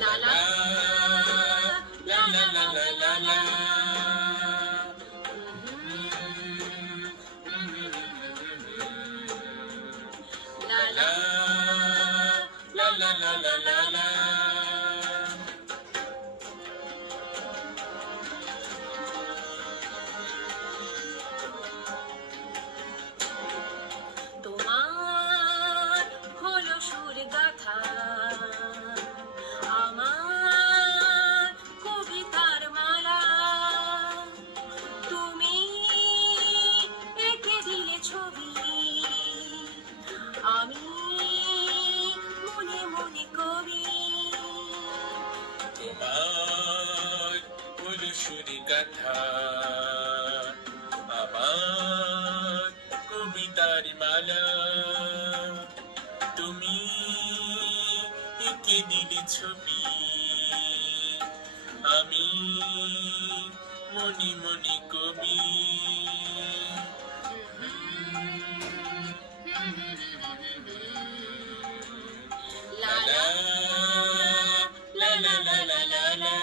La la la la la la la la. La la la la la la la la. তোমার হলো সুর গাথা আমার কবিতার মালা, তুমি এঁকে দিলে ছবি, আমি মনে মনে কবি। তোমার হলো সুর গাথা আমার কবিতার মালা, তুমি এঁকে দিলে ছবি, আমি মনে মনে কবি। La la la la la la la la.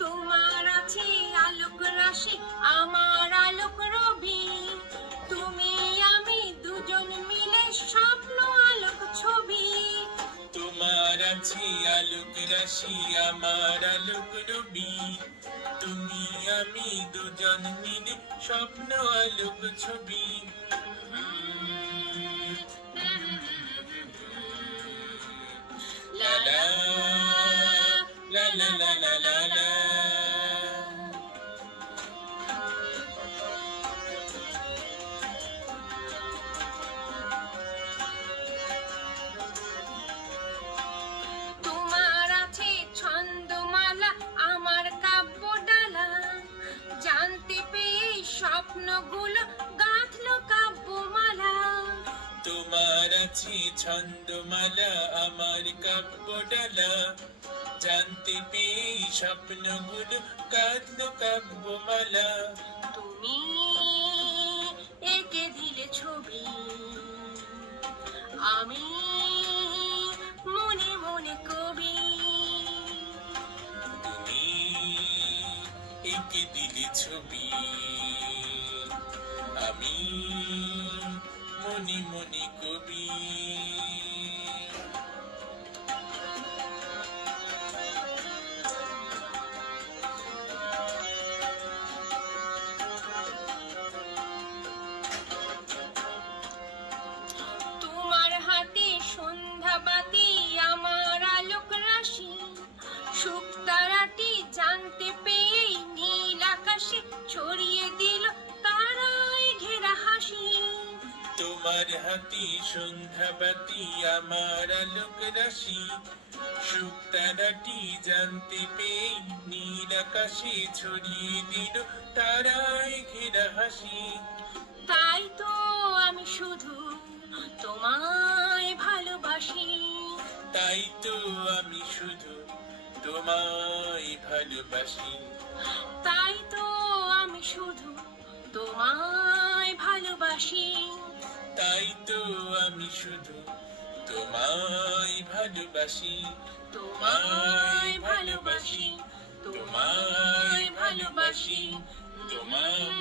তোমার আছে আলোক রাশি আমার আলোক রবি, তুমি আমি দুজন মিলে স্বপ্ন আলোক ছবি। তোমার আছে আলোক রাশি আমার আলোক রবি, তুমি আমি দুজন মিলে স্বপ্ন আলোক ছবি। La la la la la la la la. তোমার আছে ছন্দমালা আমার কাব্য ডালা, জানতে পেয়ে স্বপ্নগুলো গাঁথলো কাব্যমালা। তোমার আছে ছন্দমালা আমার কাব্যডালা, জানতে পেয়ে স্বপ্নগুলো কাঁদলো কাব্যমালা। তুমি এঁকে দিলে ছবি, আমি মনে মনে কবি। তুমি এঁকে দিলে ছবি, আমি মনে মনে কবি। তোমার হাতে সন্ধ্যাবাতি আমার আলোক রাশি, শুকতারাটি জানতে পেয়ে নীল আকাশে ছড়িয়ে দিল তারায় ঘেরা হাসি। তোমার হাতে সন্ধ্যাবাতি আমার আলোক রাশি, শুকতারাটি জানতে পেয়ে নীল আকাশে ছড়িয়ে দিল তারায় ঘেরা হাসি। তাই তো আমি শুধু তোমায় ভালোবাসি, তাই তো আমি শুধু তোমায় ভালোবাসি, তাই তো আমি শুধু তোমায় ভালোবাসি, তাই তো আমি শুধু তোমায় ভালোবাসি, তোমায় ভালোবাসি, তোমায় ভালোবাসি, তোমায়